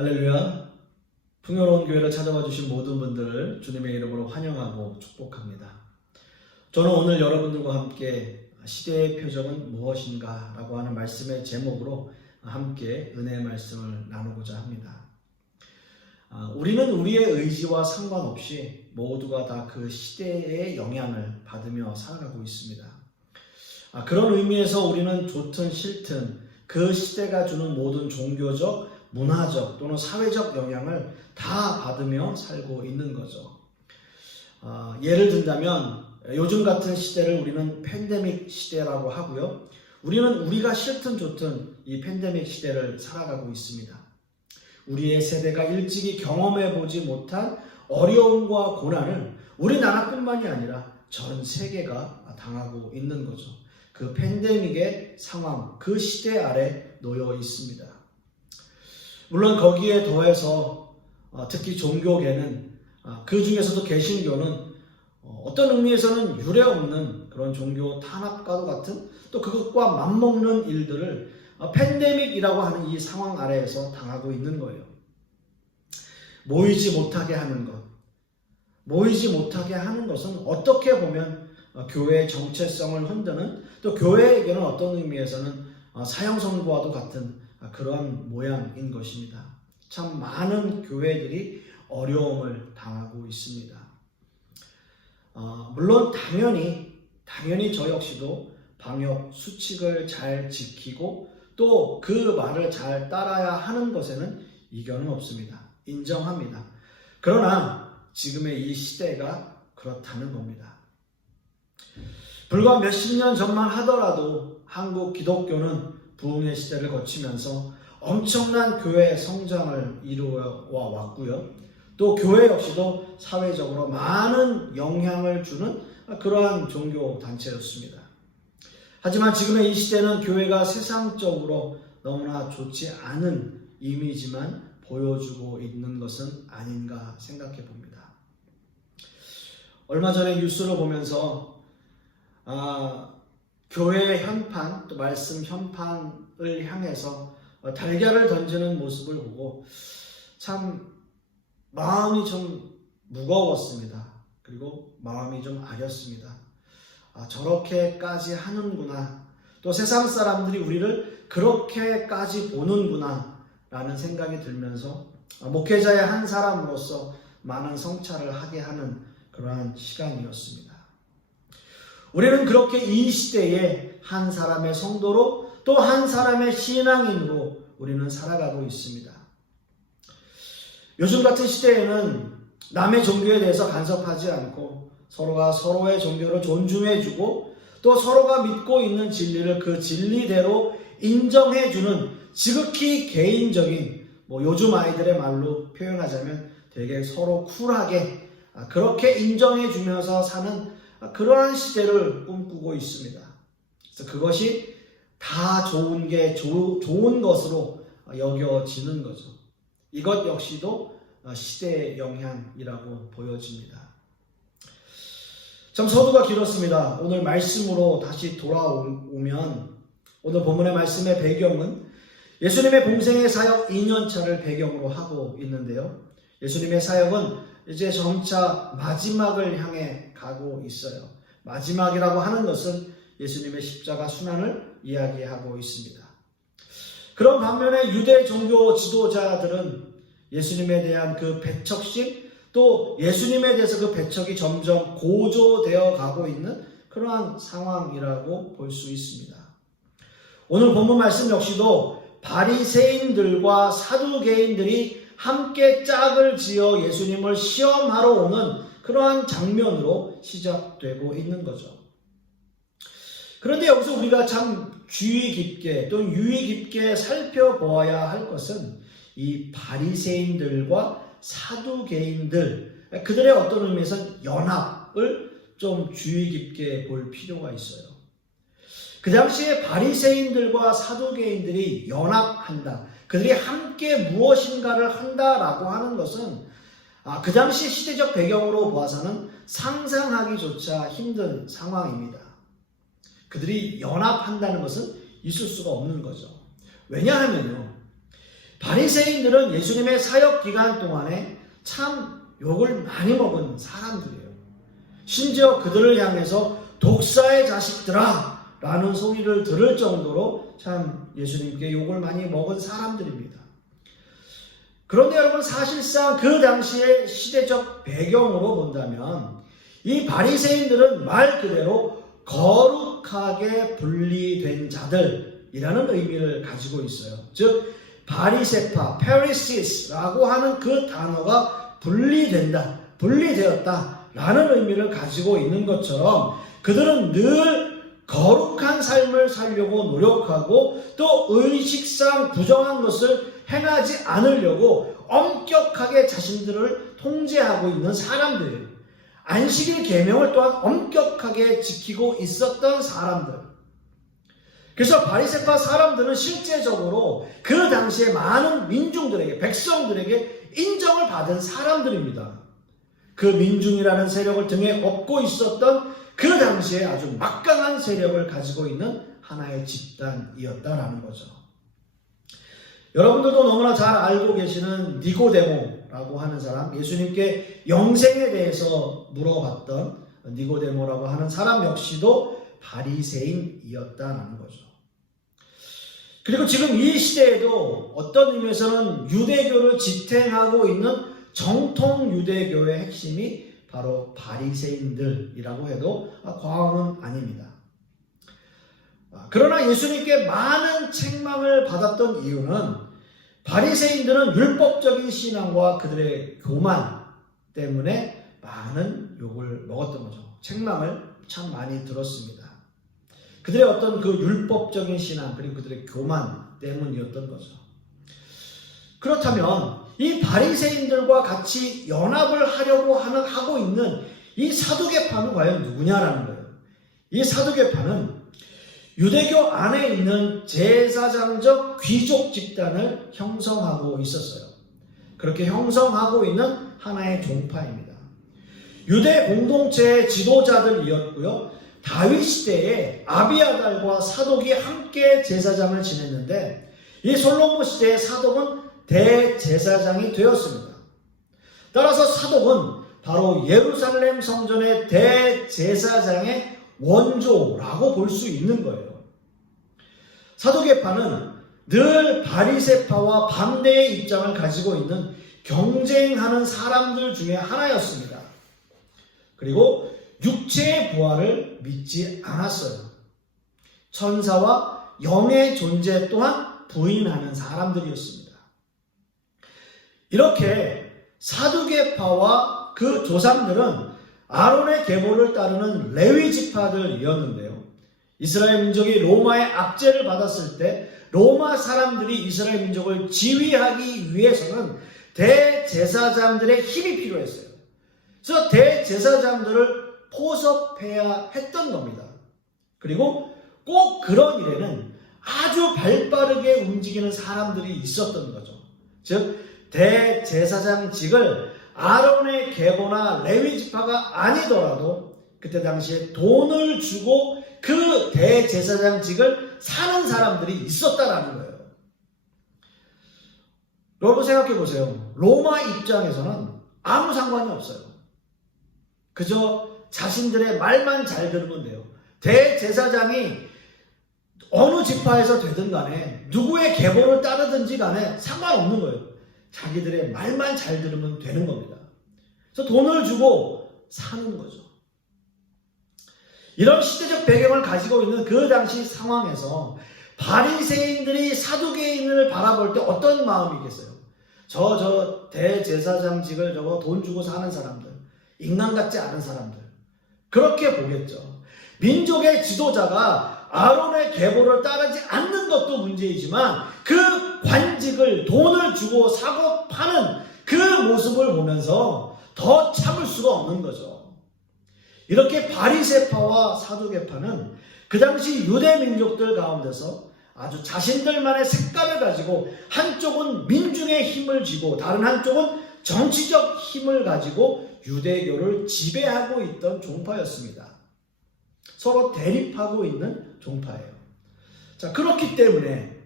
할렐루야. 풍요로운 교회를 찾아와 주신 모든 분들을 주님의 이름으로 환영하고 축복합니다. 저는 오늘 여러분들과 함께 시대의 표적은 무엇인가 라고 하는 말씀의 제목으로 함께 은혜의 말씀을 나누고자 합니다. 우리는 우리의 의지와 상관없이 모두가 다 그 시대의 영향을 받으며 살아가고 있습니다. 그런 의미에서 우리는 좋든 싫든 그 시대가 주는 모든 종교적, 문화적 또는 사회적 영향을 다 받으며 살고 있는 거죠. 예를 든다면 요즘 같은 시대를 우리는 팬데믹 시대라고 하고요. 우리는 우리가 싫든 좋든 이 팬데믹 시대를 살아가고 있습니다. 우리의 세대가 일찍이 경험해보지 못한 어려움과 고난을 우리나라뿐만이 아니라 전 세계가 당하고 있는 거죠. 그 팬데믹의 상황, 그 시대 아래 놓여 있습니다. 물론 거기에 더해서 특히 종교계는 그 중에서도 개신교는 어떤 의미에서는 유례없는 그런 종교 탄압과도 같은 또 그것과 맞먹는 일들을 팬데믹이라고 하는 이 상황 아래에서 당하고 있는 거예요. 모이지 못하게 하는 것. 모이지 못하게 하는 것은 어떻게 보면 교회의 정체성을 흔드는 또 교회에게는 어떤 의미에서는 사형선고와도 같은 그러한 모양인 것입니다. 참 많은 교회들이 어려움을 당하고 있습니다. 물론 당연히 저 역시도 방역 수칙을 잘 지키고 또 그 말을 잘 따라야 하는 것에는 이견은 없습니다. 인정합니다. 그러나 지금의 이 시대가 그렇다는 겁니다. 불과 몇십 년 전만 하더라도 한국 기독교는 부흥의 시대를 거치면서 엄청난 교회 성장을 이루어 왔고요. 또 교회 역시도 사회적으로 많은 영향을 주는 그러한 종교 단체였습니다. 하지만 지금의 이 시대는 교회가 세상적으로 너무나 좋지 않은 이미지만 보여주고 있는 것은 아닌가 생각해 봅니다. 얼마 전에 뉴스를 보면서 교회의 현판, 또 말씀 현판을 향해서 달걀을 던지는 모습을 보고 참 마음이 좀 무거웠습니다. 그리고 마음이 좀 아렸습니다. 저렇게까지 하는구나. 또 세상 사람들이 우리를 그렇게까지 보는구나 라는 생각이 들면서 목회자의 한 사람으로서 많은 성찰을 하게 하는 그러한 시간이었습니다. 우리는 그렇게 이 시대에 한 사람의 성도로 또 한 사람의 신앙인으로 우리는 살아가고 있습니다. 요즘 같은 시대에는 남의 종교에 대해서 간섭하지 않고 서로가 서로의 종교를 존중해주고 또 서로가 믿고 있는 진리를 그 진리대로 인정해주는 지극히 개인적인 요즘 아이들의 말로 표현하자면 되게 서로 쿨하게 그렇게 인정해주면서 사는 그러한 시대를 꿈꾸고 있습니다. 그래서 그것이 다 좋은 것으로 여겨지는 거죠. 이것 역시도 시대의 영향이라고 보여집니다. 참 서두가 길었습니다. 오늘 말씀으로 다시 돌아오면 오늘 본문의 말씀의 배경은 예수님의 공생의 사역 2년차를 배경으로 하고 있는데요. 예수님의 사역은 이제 점차 마지막을 향해 가고 있어요. 마지막이라고 하는 것은 예수님의 십자가 순환을 이야기하고 있습니다. 그런 반면에 유대 종교 지도자들은 예수님에 대한 그 배척심 또 예수님에 대해서 그 배척이 점점 고조되어 가고 있는 그러한 상황이라고 볼 수 있습니다. 오늘 본문 말씀 역시도 바리새인들과 사두개인들이 함께 짝을 지어 예수님을 시험하러 오는 그러한 장면으로 시작되고 있는 거죠. 그런데 여기서 우리가 참 주의 깊게 또는 유의 깊게 살펴보아야 할 것은 이 바리새인들과 사두개인들 그들의 어떤 의미에서는 연합을 좀 주의 깊게 볼 필요가 있어요. 그 당시에 바리새인들과 사두개인들이 연합한다. 그들이 함께 무엇인가를 한다라고 하는 것은 그 당시 시대적 배경으로 보아서는 상상하기조차 힘든 상황입니다. 그들이 연합한다는 것은 있을 수가 없는 거죠. 왜냐하면요. 바리새인들은 예수님의 사역 기간 동안에 참 욕을 많이 먹은 사람들이에요. 심지어 그들을 향해서 독사의 자식들아 라는 소리를 들을 정도로 참 예수님께 욕을 많이 먹은 사람들입니다. 그런데 여러분, 사실상 그 당시의 시대적 배경으로 본다면 이 바리새인들은 말 그대로 거룩하게 분리된 자들이라는 의미를 가지고 있어요. 즉 바리세파, 페리시스라고 하는 그 단어가 분리되었다 라는 의미를 가지고 있는 것처럼 그들은 늘 거룩한 삶을 살려고 노력하고 또 의식상 부정한 것을 행하지 않으려고 엄격하게 자신들을 통제하고 있는 사람들이에요. 안식일 계명을 또한 엄격하게 지키고 있었던 사람들. 그래서 바리새파 사람들은 실제적으로 그 당시에 많은 민중들에게, 백성들에게 인정을 받은 사람들입니다. 그 민중이라는 세력을 등에 업고 있었던 그 당시에 아주 막강한 세력을 가지고 있는 하나의 집단이었다라는 거죠. 여러분들도 너무나 잘 알고 계시는 니고데모라고 하는 사람, 예수님께 영생에 대해서 물어봤던 니고데모라고 하는 사람 역시도 바리새인이었다라는 거죠. 그리고 지금 이 시대에도 어떤 의미에서는 유대교를 지탱하고 있는 정통 유대교의 핵심이 바로 바리새인들이라고 해도 과언은 아닙니다. 그러나 예수님께 많은 책망을 받았던 이유는 바리새인들은 율법적인 신앙과 그들의 교만 때문에 많은 욕을 먹었던 거죠. 책망을 참 많이 들었습니다. 그들의 어떤 그 율법적인 신앙 그리고 그들의 교만 때문이었던 거죠. 그렇다면 이 바리새인들과 같이 연합을 하고 있는 이 사두개파는 과연 누구냐라는 거예요. 이 사두개파는 유대교 안에 있는 제사장적 귀족 집단을 형성하고 있었어요. 그렇게 형성하고 있는 하나의 종파입니다. 유대 공동체의 지도자들이었고요. 다윗 시대에 아비아달과 사독이 함께 제사장을 지냈는데 이 솔로몬 시대의 사독은 대제사장이 되었습니다. 따라서 사독은 바로 예루살렘 성전의 대제사장의 원조라고 볼 수 있는 거예요. 사두개파는 늘 바리새파와 반대의 입장을 가지고 있는 경쟁하는 사람들 중에 하나였습니다. 그리고 육체의 부활을 믿지 않았어요. 천사와 영의 존재 또한 부인하는 사람들이었습니다. 이렇게 사두개파와 그 조상들은 아론의 계보를 따르는 레위 지파들이었는데요. 이스라엘 민족이 로마의 압제를 받았을 때 로마 사람들이 이스라엘 민족을 지휘하기 위해서는 대제사장들의 힘이 필요했어요. 그래서 대제사장들을 포섭해야 했던 겁니다. 그리고 꼭 그런 일에는 아주 발빠르게 움직이는 사람들이 있었던 거죠. 즉 대제사장직을 아론의 계보나 레위 지파가 아니더라도 그때 당시에 돈을 주고 그 대제사장직을 사는 사람들이 있었다라는 거예요. 여러분 생각해 보세요. 로마 입장에서는 아무 상관이 없어요. 그저 자신들의 말만 잘 들으면 돼요. 대제사장이 어느 지파에서 되든 간에 누구의 계보를 따르든지 간에 상관없는 거예요. 자기들의 말만 잘 들으면 되는 겁니다. 그래서 돈을 주고 사는 거죠. 이런 시대적 배경을 가지고 있는 그 당시 상황에서 바리새인들이 사두개인을 바라볼 때 어떤 마음이겠어요? 저 대제사장직을 저거 돈 주고 사는 사람들, 인간 같지 않은 사람들, 그렇게 보겠죠. 민족의 지도자가 아론의 계보를 따르지 않는 것도 문제이지만 그 관직을 돈을 주고 사고 파는 그 모습을 보면서 더 참을 수가 없는 거죠. 이렇게 바리새파와 사두개파는 그 당시 유대 민족들 가운데서 아주 자신들만의 색깔을 가지고 한쪽은 민중의 힘을 쥐고 다른 한쪽은 정치적 힘을 가지고 유대교를 지배하고 있던 종파였습니다. 서로 대립하고 있는 종파예요. 자, 그렇기 때문에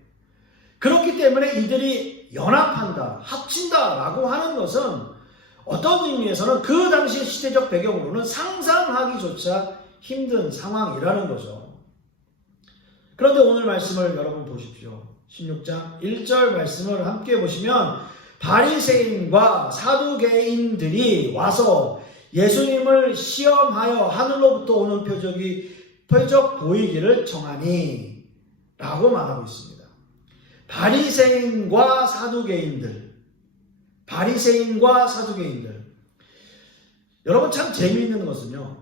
이들이 연합한다, 합친다라고 하는 것은 어떤 의미에서는 그 당시 시대적 배경으로는 상상하기조차 힘든 상황이라는 거죠. 그런데 오늘 말씀을 여러분 보십시오. 16장 1절 말씀을 함께 보시면 바리새인과 사두개인들이 와서 예수님을 시험하여 하늘로부터 오는 표적 보이기를 청하니 라고 말하고 있습니다. 바리새인과 사두개인들. 여러분 참 재미있는 것은요.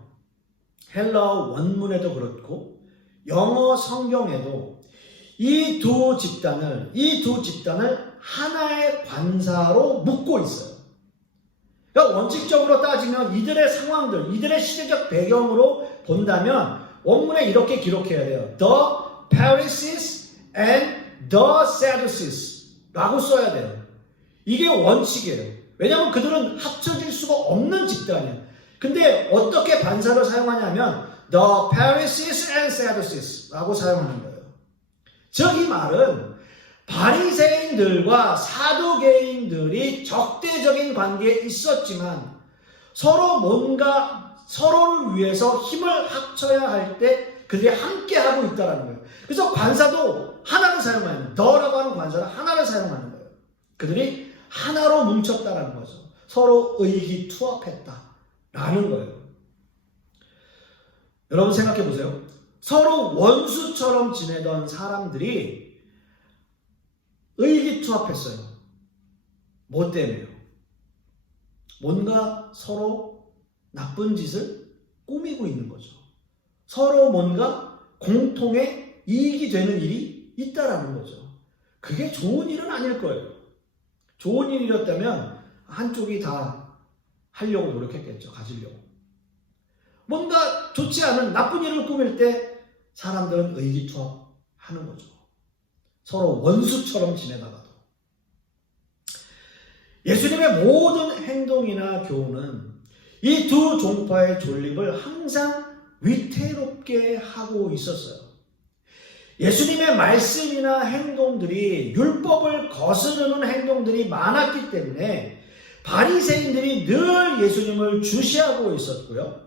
헬라어 원문에도 그렇고 영어 성경에도 이 두 집단을 하나의 관사로 묶고 있어요. 그러니까 원칙적으로 따지면 이들의 상황들, 이들의 시대적 배경으로 본다면 원문에 이렇게 기록해야 돼요. The Pharisees and the Sadducees 라고 써야 돼요. 이게 원칙이에요. 왜냐하면 그들은 합쳐질 수가 없는 집단이에요. 근데 어떻게 반사를 사용하냐면 The Pharisees and Sadducees 라고 사용하는 거예요. 즉 이 말은 바리새인들과 사두개인들이 적대적인 관계에 있었지만 서로를 위해서 힘을 합쳐야 할 때 그들이 함께 하고 있다는 거예요. 그래서 관사도 하나를 사용하는, 더라고 하는 관사는 하나를 사용하는 거예요. 그들이 하나로 뭉쳤다는 거죠. 서로 의기투합했다라는 거예요. 여러분 생각해 보세요. 서로 원수처럼 지내던 사람들이 의기투합했어요. 뭐 때문에요? 뭔가 서로 나쁜 짓을 꾸미고 있는 거죠. 서로 뭔가 공통의 이익이 되는 일이 있다라는 거죠. 그게 좋은 일은 아닐 거예요. 좋은 일이었다면 한쪽이 다 하려고 노력했겠죠. 가지려고. 뭔가 좋지 않은 나쁜 일을 꾸밀 때 사람들은 의기투합하는 거죠. 서로 원수처럼 지내다가도. 예수님의 모든 행동이나 교훈은 이 두 종파의 존립을 항상 위태롭게 하고 있었어요. 예수님의 말씀이나 행동들이 율법을 거스르는 행동들이 많았기 때문에 바리새인들이 늘 예수님을 주시하고 있었고요.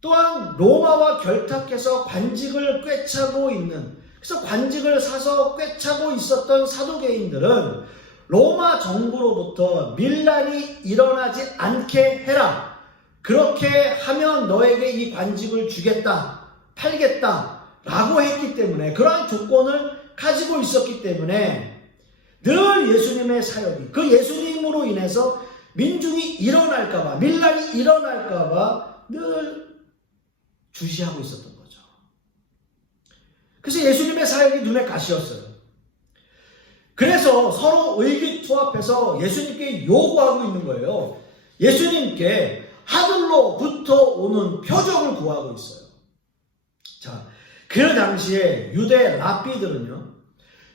또한 로마와 결탁해서 관직을 꿰차고 있는, 그래서 관직을 사서 꿰차고 있었던 사두개인들은 로마 정부로부터 밀란이 일어나지 않게 해라. 그렇게 하면 너에게 이 관직을 주겠다, 팔겠다 라고 했기 때문에, 그러한 조건을 가지고 있었기 때문에 늘 예수님의 사역이, 그 예수님으로 인해서 민중이 일어날까봐, 밀란이 일어날까봐 늘 주시하고 있었던 거죠. 그래서 예수님의 사역이 눈에 가시였어요. 그래서 서로 의기투합해서 예수님께 요구하고 있는 거예요. 예수님께 하늘로부터 오는 표적을 구하고 있어요. 자, 그 당시에 유대 랍비들은요,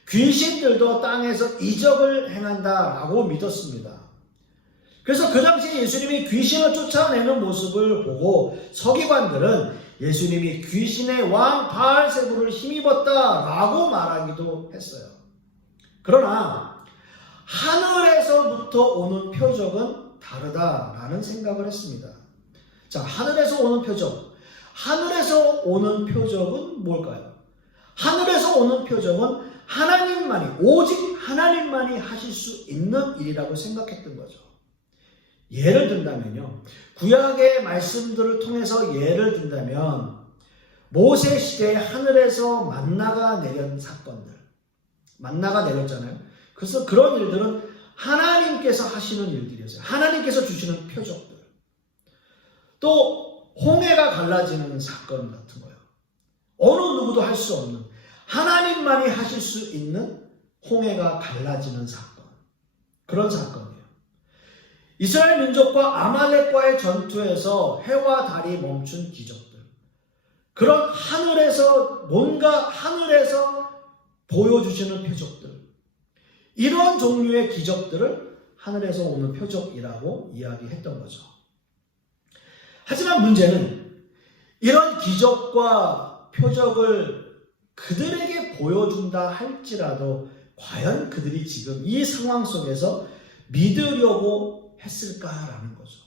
귀신들도 땅에서 이적을 행한다라고 믿었습니다. 그래서 그 당시에 예수님이 귀신을 쫓아내는 모습을 보고 서기관들은 예수님이 귀신의 왕 바알세부를 힘입었다라고 말하기도 했어요. 그러나 하늘에서부터 오는 표적은 다르다라는 생각을 했습니다. 자, 하늘에서 오는 표적. 하늘에서 오는 표적은 뭘까요? 하늘에서 오는 표적은 하나님만이, 오직 하나님만이 하실 수 있는 일이라고 생각했던 거죠. 예를 든다면요. 구약의 말씀들을 통해서 예를 든다면 모세 시대에 하늘에서 만나가 내린 사건들. 만나가 내렸잖아요. 그래서 그런 일들은 하나님께서 하시는 일들이었어요. 하나님께서 주시는 표적들. 또 홍해가 갈라지는 사건 같은 거예요. 어느 누구도 할 수 없는, 하나님만이 하실 수 있는 홍해가 갈라지는 사건. 그런 사건이에요. 이스라엘 민족과 아말렉과의 전투에서 해와 달이 멈춘 기적들. 그런 하늘에서, 뭔가 하늘에서 보여주시는 표적들. 이런 종류의 기적들을 하늘에서 오는 표적이라고 이야기했던 거죠. 하지만 문제는 이런 기적과 표적을 그들에게 보여준다 할지라도 과연 그들이 지금 이 상황 속에서 믿으려고 했을까라는 거죠.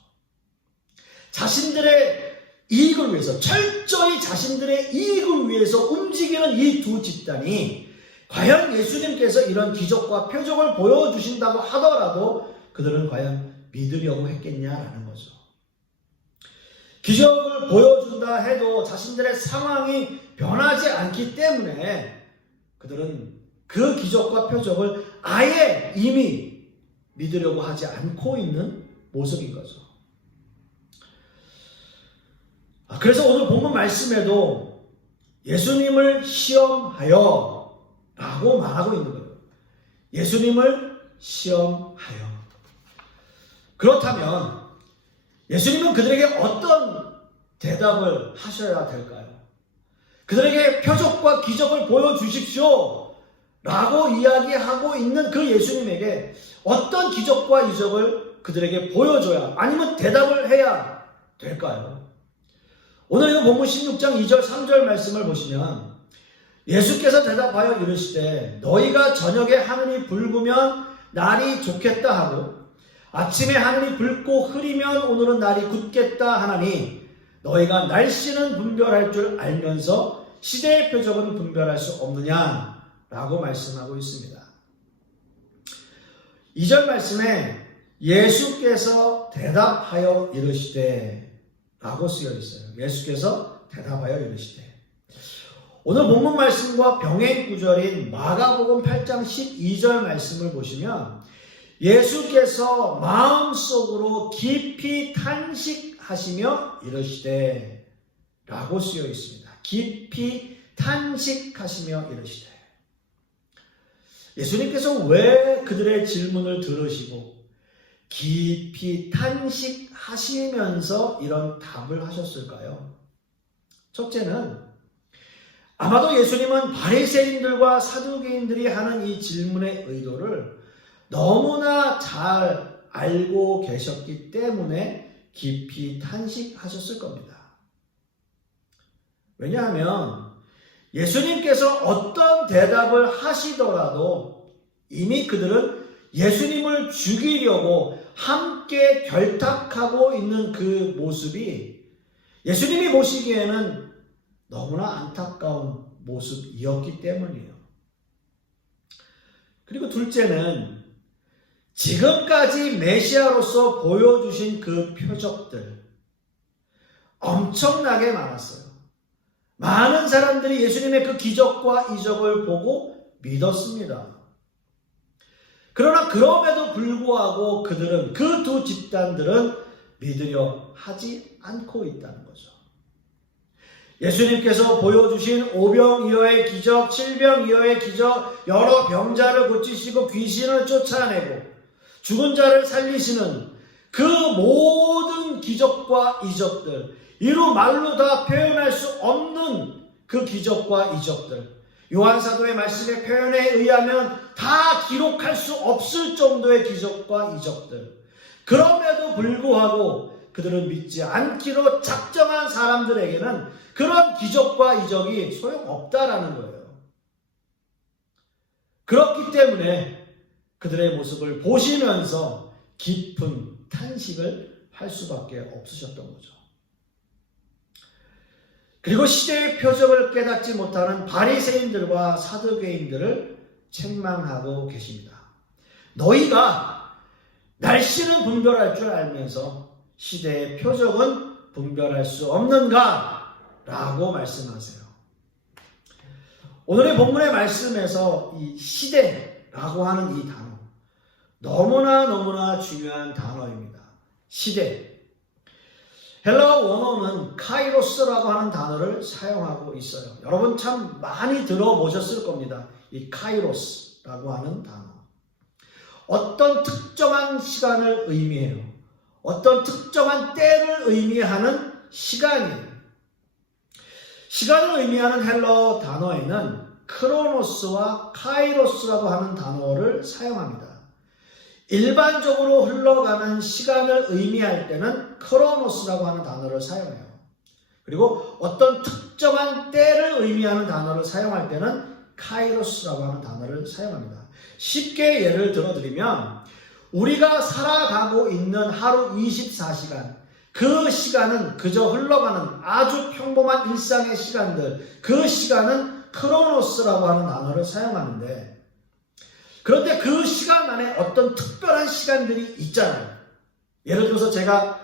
자신들의 이익을 위해서, 철저히 자신들의 이익을 위해서 움직이는 이 두 집단이 과연 예수님께서 이런 기적과 표적을 보여주신다고 하더라도 그들은 과연 믿으려고 했겠냐라는 거죠. 기적을 보여준다 해도 자신들의 상황이 변하지 않기 때문에 그들은 그 기적과 표적을 아예 이미 믿으려고 하지 않고 있는 모습인 거죠. 그래서 오늘 본문 말씀에도 예수님을 시험하여 라고 말하고 있는 거예요. 예수님을 시험하여. 그렇다면 예수님은 그들에게 어떤 대답을 하셔야 될까요? 그들에게 표적과 기적을 보여주십시오 라고 이야기하고 있는 그 예수님에게 어떤 기적과 이적을 그들에게 보여줘야, 아니면 대답을 해야 될까요? 오늘 이 본문 16장 2절 3절 말씀을 보시면 예수께서 대답하여 이르시되 너희가 저녁에 하늘이 붉으면 날이 좋겠다 하고 아침에 하늘이 붉고 흐리면 오늘은 날이 굳겠다 하나니 너희가 날씨는 분별할 줄 알면서 시대의 표적은 분별할 수 없느냐 라고 말씀하고 있습니다. 2절 말씀에 예수께서 대답하여 이르시되 라고 쓰여 있어요. 예수께서 대답하여 이르시되. 오늘 본문 말씀과 병행 구절인 마가복음 8장 12절 말씀을 보시면 예수께서 마음속으로 깊이 탄식하시며 이르시되 라고 쓰여 있습니다. 깊이 탄식하시며 이르시되. 예수님께서 왜 그들의 질문을 들으시고 깊이 탄식하시면서 이런 답을 하셨을까요? 첫째는 아마도 예수님은 바리새인들과 사두개인들이 하는 이 질문의 의도를 너무나 잘 알고 계셨기 때문에 깊이 탄식하셨을 겁니다. 왜냐하면 예수님께서 어떤 대답을 하시더라도 이미 그들은 예수님을 죽이려고 함께 결탁하고 있는 그 모습이 예수님이 보시기에는 너무나 안타까운 모습이었기 때문이에요. 그리고 둘째는 지금까지 메시아로서 보여주신 그 표적들 엄청나게 많았어요. 많은 사람들이 예수님의 그 기적과 이적을 보고 믿었습니다. 그러나 그럼에도 불구하고 그들은, 그 두 집단들은 믿으려 하지 않고 있다는 거죠. 예수님께서 보여주신 오병이어의 기적, 칠병이어의 기적, 여러 병자를 고치시고 귀신을 쫓아내고 죽은 자를 살리시는 그 모든 기적과 이적들, 이루 말로 다 표현할 수 없는 그 기적과 이적들, 요한사도의 말씀의 표현에 의하면 다 기록할 수 없을 정도의 기적과 이적들, 그럼에도 불구하고 그들은 믿지 않기로 작정한 사람들에게는 그런 기적과 이적이 소용없다라는 거예요. 그렇기 때문에 그들의 모습을 보시면서 깊은 탄식을 할 수밖에 없으셨던 거죠. 그리고 시대의 표적을 깨닫지 못하는 바리새인들과 사두개인들을 책망하고 계십니다. 너희가 날씨는 분별할 줄 알면서 시대의 표적은 분별할 수 없는가? 라고 말씀하세요. 오늘의 본문의 말씀에서 이 시대라고 하는 이 단어, 너무나 중요한 단어입니다. 시대. 헬라어 원어는 카이로스라고 하는 단어를 사용하고 있어요. 여러분 참 많이 들어보셨을 겁니다. 이 카이로스라고 하는 단어. 어떤 특정한 시간을 의미해요. 어떤 특정한 때를 의미하는 시간이에요. 시간을 의미하는 헬라어 단어에는 크로노스와 카이로스라고 하는 단어를 사용합니다. 일반적으로 흘러가는 시간을 의미할 때는 크로노스라고 하는 단어를 사용해요. 그리고 어떤 특정한 때를 의미하는 단어를 사용할 때는 카이로스라고 하는 단어를 사용합니다. 쉽게 예를 들어드리면 우리가 살아가고 있는 하루 24시간, 그 시간은 그저 흘러가는 아주 평범한 일상의 시간들, 그 시간은 크로노스라고 하는 단어를 사용하는데, 그런데 그 시간 안에 어떤 특별한 시간들이 있잖아요. 예를 들어서 제가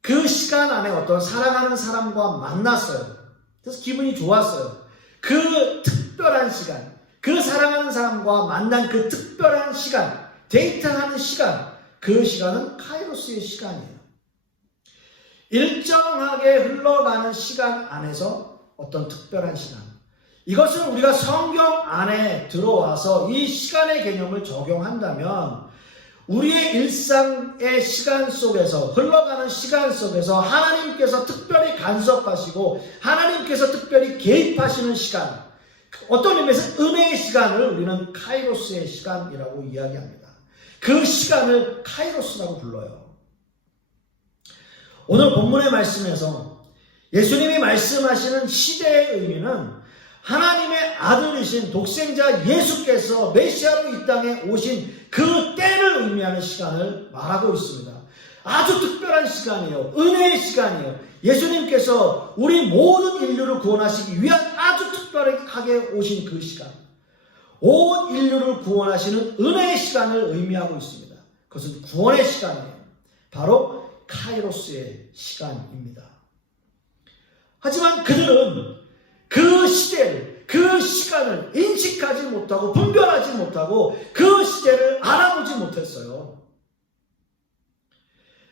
그 시간 안에 어떤 사랑하는 사람과 만났어요. 그래서 기분이 좋았어요. 그 특별한 시간, 그 사랑하는 사람과 만난 그 특별한 시간, 데이트하는 시간, 그 시간은 카이로스의 시간이에요. 일정하게 흘러가는 시간 안에서 어떤 특별한 시간, 이것을 우리가 성경 안에 들어와서 이 시간의 개념을 적용한다면 우리의 일상의 시간 속에서, 흘러가는 시간 속에서 하나님께서 특별히 간섭하시고 하나님께서 특별히 개입하시는 시간, 어떤 의미에서 은혜의 시간을 우리는 카이로스의 시간이라고 이야기합니다. 그 시간을 카이로스라고 불러요. 오늘 본문의 말씀에서 예수님이 말씀하시는 시대의 의미는 하나님의 아들이신 독생자 예수께서 메시아로 이 땅에 오신 그 때를 의미하는 시간을 말하고 있습니다. 아주 특별한 시간이에요. 은혜의 시간이에요. 예수님께서 우리 모든 인류를 구원하시기 위한 아주 특별하게 오신 그 시간, 온 인류를 구원하시는 은혜의 시간을 의미하고 있습니다. 그것은 구원의 시간이에요. 바로 카이로스의 시간입니다. 하지만 그들은 그 시대를, 그 시간을 인식하지 못하고 분별하지 못하고 그 시대를 알아보지 못했어요.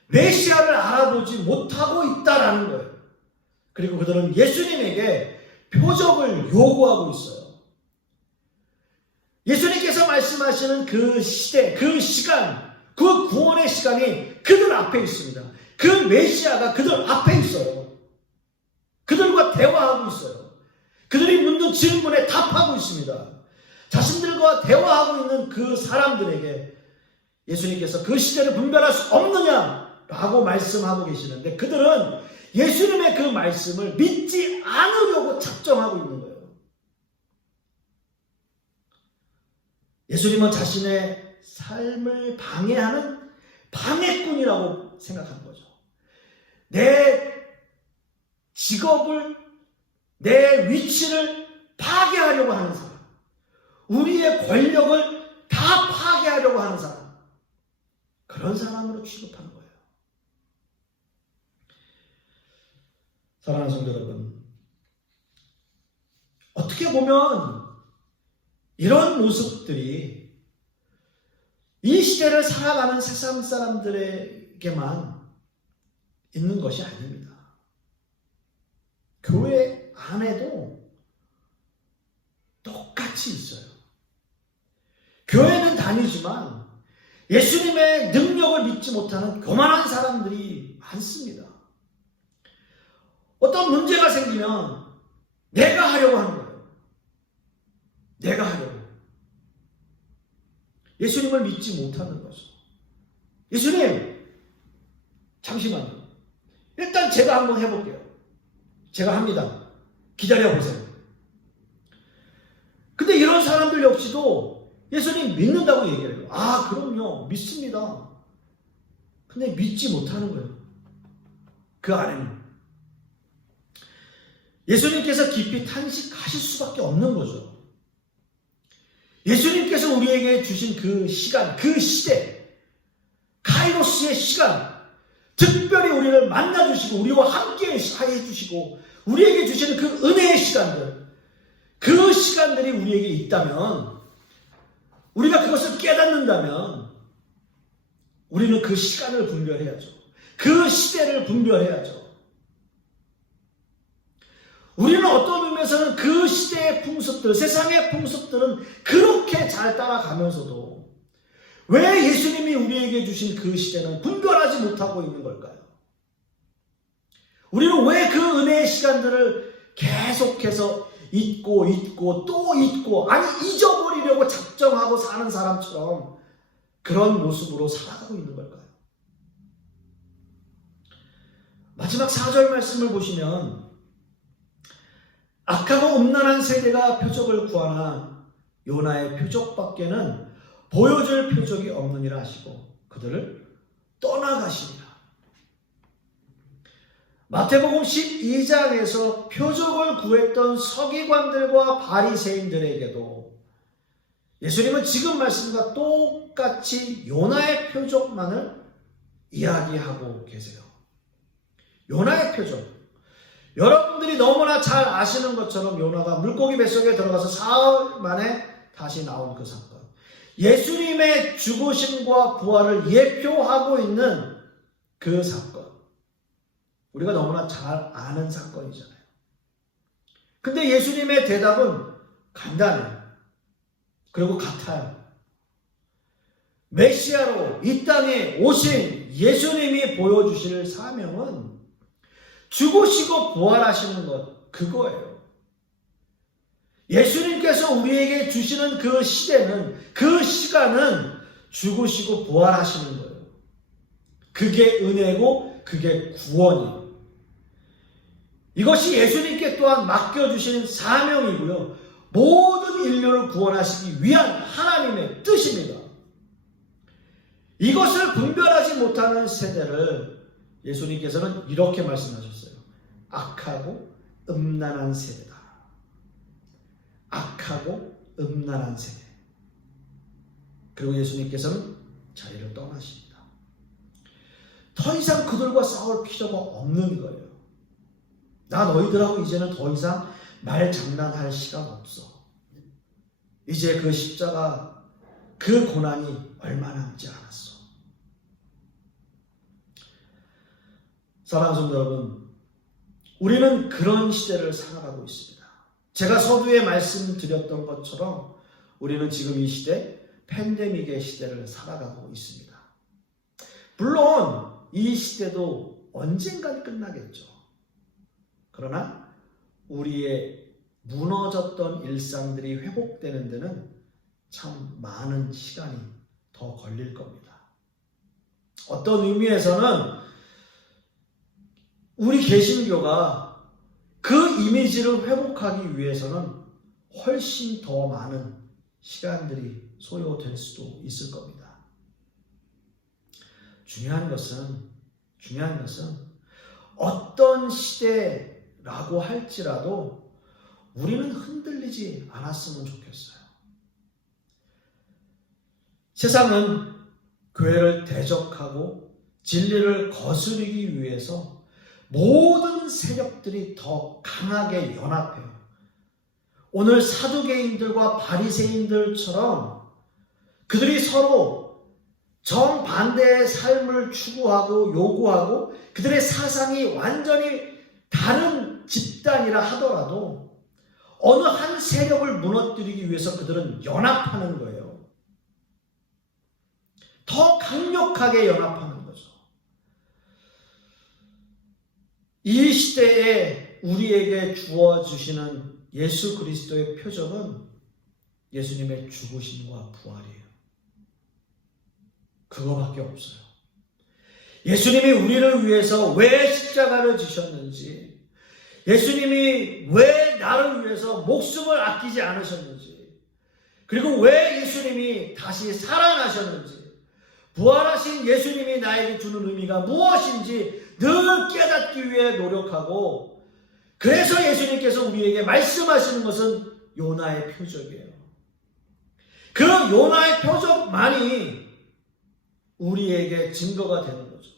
메시아를 알아보지 못하고 있다라는 거예요. 그리고 그들은 예수님에게 표적을 요구하고 있어요. 예수님께서 말씀하시는 그 시대, 그 시간, 그 구원의 시간이 그들 앞에 있습니다. 그 메시아가 그들 앞에 있어요. 그들과 대화하고 있어요. 그들이 묻는 질문에 답하고 있습니다. 자신들과 대화하고 있는 그 사람들에게 예수님께서 그 시대를 분별할 수 없느냐라고 말씀하고 계시는데, 그들은 예수님의 그 말씀을 믿지 않으려고 작정하고 있는 거예요. 예수님은 자신의 삶을 방해하는 방해꾼이라고 생각하는 거죠. 내 직업을, 내 위치를 파괴하려고 하는 사람, 우리의 권력을 다 파괴하려고 하는 사람, 그런 사람으로 취급하는 거예요. 사랑하는 성도 여러분, 어떻게 보면 이런 모습들이 이 시대를 살아가는 세상 사람들에게만 있는 것이 아닙니다. 교회 안에도 똑같이 있어요. 교회는 다니지만 예수님의 능력을 믿지 못하는 교만한 사람들이 많습니다. 어떤 문제가 생기면 내가 하려고 하는 거예요. 내가 하려고. 예수님을 믿지 못하는 거죠. 예수님, 잠시만요. 일단 제가 한번 해볼게요. 제가 합니다. 기다려보세요. 근데 이런 사람들 역시도 예수님 믿는다고 얘기해요. 아, 그럼요. 믿습니다. 근데 믿지 못하는 거예요. 그 안에는. 예수님께서 깊이 탄식하실 수밖에 없는 거죠. 예수님께서 우리에게 주신 그 시간, 그 시대, 카이로스의 시간, 특별히 우리를 만나주시고 우리와 함께 해주시고 우리에게 주시는 그 은혜의 시간들, 그 시간들이 우리에게 있다면, 우리가 그것을 깨닫는다면 우리는 그 시간을 분별해야죠. 그 시대를 분별해야죠. 우리는 어떤 의미에서는 그 시대의 풍습들, 세상의 풍습들은 그렇게 잘 따라가면서도 왜 예수님이 우리에게 주신 그 시대는 분별하지 못하고 있는 걸까요? 우리는 왜 그 은혜의 시간들을 계속해서 잊고 또 잊고, 아니 잊어버리려고 작정하고 사는 사람처럼 그런 모습으로 살아가고 있는 걸까요? 마지막 4절 말씀을 보시면 악하고 음란한 세대가 표적을 구하나 요나의 표적밖에는 보여줄 표적이 없느니라 하시고 그들을 떠나가시니라. 마태복음 12장에서 표적을 구했던 서기관들과 바리새인들에게도 예수님은 지금 말씀과 똑같이 요나의 표적만을 이야기하고 계세요. 요나의 표적. 여러분들이 너무나 잘 아시는 것처럼 요나가 물고기 뱃속에 들어가서 사흘 만에 다시 나온 그 사건. 예수님의 죽으심과 부활을 예표하고 있는 그 사건. 우리가 너무나 잘 아는 사건이잖아요. 근데 예수님의 대답은 간단해요. 그리고 같아요. 메시아로 이 땅에 오신 예수님이 보여주실 사명은 죽으시고 부활하시는 것, 그거예요. 예수님께서 우리에게 주시는 그 시대는, 그 시간은 죽으시고 부활하시는 거예요. 그게 은혜고 그게 구원이에요. 이것이 예수님께 또한 맡겨주시는 사명이고요. 모든 인류를 구원하시기 위한 하나님의 뜻입니다. 이것을 분별하지 못하는 세대를 예수님께서는 이렇게 말씀하셨어요. 악하고 음란한 세대다. 악하고 음란한 세대. 그리고 예수님께서는 자리를 떠나십니다. 더 이상 그들과 싸울 필요가 없는 거예요. 나 너희들하고 이제는 더 이상 말 장난할 시간 없어. 이제 그 십자가, 그 고난이 얼마 남지 않았어. 사랑하는 성도 여러분, 우리는 그런 시대를 살아가고 있습니다. 제가 서두에 말씀드렸던 것처럼 우리는 지금 이 시대, 팬데믹의 시대를 살아가고 있습니다. 물론 이 시대도 언젠간 끝나겠죠. 그러나 우리의 무너졌던 일상들이 회복되는 데는 참 많은 시간이 더 걸릴 겁니다. 어떤 의미에서는 우리 개신교가 그 이미지를 회복하기 위해서는 훨씬 더 많은 시간들이 소요될 수도 있을 겁니다. 중요한 것은 어떤 시대라고 할지라도 우리는 흔들리지 않았으면 좋겠어요. 세상은 교회를 대적하고 진리를 거스르기 위해서 모든 세력들이 더 강하게 연합해요. 오늘 사두개인들과 바리새인들처럼 그들이 서로 정반대의 삶을 추구하고 요구하고 그들의 사상이 완전히 다른 집단이라 하더라도 어느 한 세력을 무너뜨리기 위해서 그들은 연합하는 거예요. 더 강력하게 연합하는 거죠. 이 시대에 우리에게 주어주시는 예수 그리스도의 표적은 예수님의 죽으심과 부활이에요. 그거밖에 없어요. 예수님이 우리를 위해서 왜 십자가를 지셨는지, 예수님이 왜 나를 위해서 목숨을 아끼지 않으셨는지, 그리고 왜 예수님이 다시 살아나셨는지, 부활하신 예수님이 나에게 주는 의미가 무엇인지 늘 깨닫기 위해 노력하고, 그래서 예수님께서 우리에게 말씀하시는 것은 요나의 표적이에요. 그 요나의 표적만이 우리에게 증거가 되는 거죠.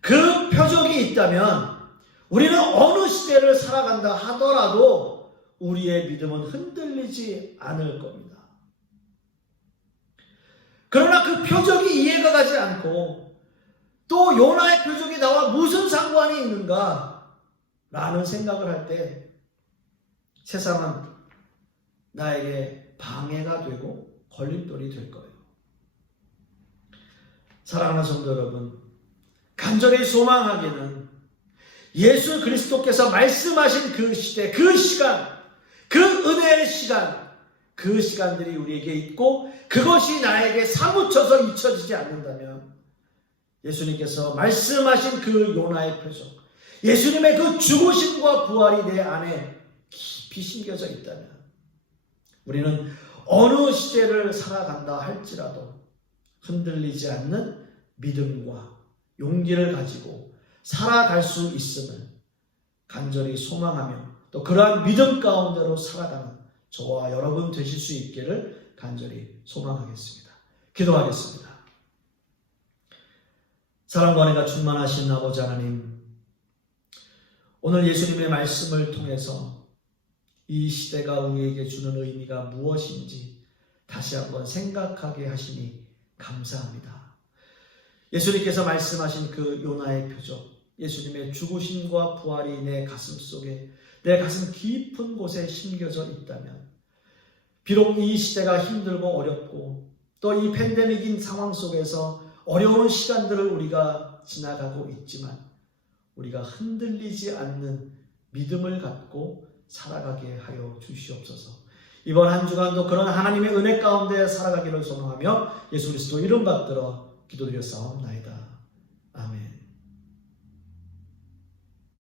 그 표적이 있다면 우리는 어느 시대를 살아간다 하더라도 우리의 믿음은 흔들리지 않을 겁니다. 그러나 그 표적이 이해가 가지 않고 또 요나의 표적이 나와 무슨 상관이 있는가 라는 생각을 할 때 세상은 나에게 방해가 되고 걸림돌이 될 거예요. 사랑하는 성도 여러분, 간절히 소망하기는 예수 그리스도께서 말씀하신 그 시대, 그 시간, 그 은혜의 시간, 그 시간들이 우리에게 있고 그것이 나에게 사무쳐서 잊혀지지 않는다면 예수님께서 말씀하신 그 요나의 표적, 예수님의 그 죽으심과 부활이 내 안에 깊이 심겨져 있다면 우리는 어느 시대를 살아간다 할지라도 흔들리지 않는 믿음과 용기를 가지고 살아갈 수 있음을 간절히 소망하며 또 그러한 믿음 가운데로 살아가는 저와 여러분 되실 수 있기를 간절히 소망하겠습니다. 기도하겠습니다. 사랑과 은혜가 충만하신 아버지 하나님, 오늘 예수님의 말씀을 통해서 이 시대가 우리에게 주는 의미가 무엇인지 다시 한번 생각하게 하시니 감사합니다. 예수님께서 말씀하신 그 요나의 표적, 예수님의 죽으심과 부활이 내 가슴 속에, 내 가슴 깊은 곳에 심겨져 있다면 비록 이 시대가 힘들고 어렵고 또 이 팬데믹인 상황 속에서 어려운 시간들을 우리가 지나가고 있지만 우리가 흔들리지 않는 믿음을 갖고 살아가게 하여 주시옵소서. 이번 한 주간도 그런 하나님의 은혜 가운데 살아가기를 소망하며 예수 그리스도 이름 받들어 기도드렸사옵나이다.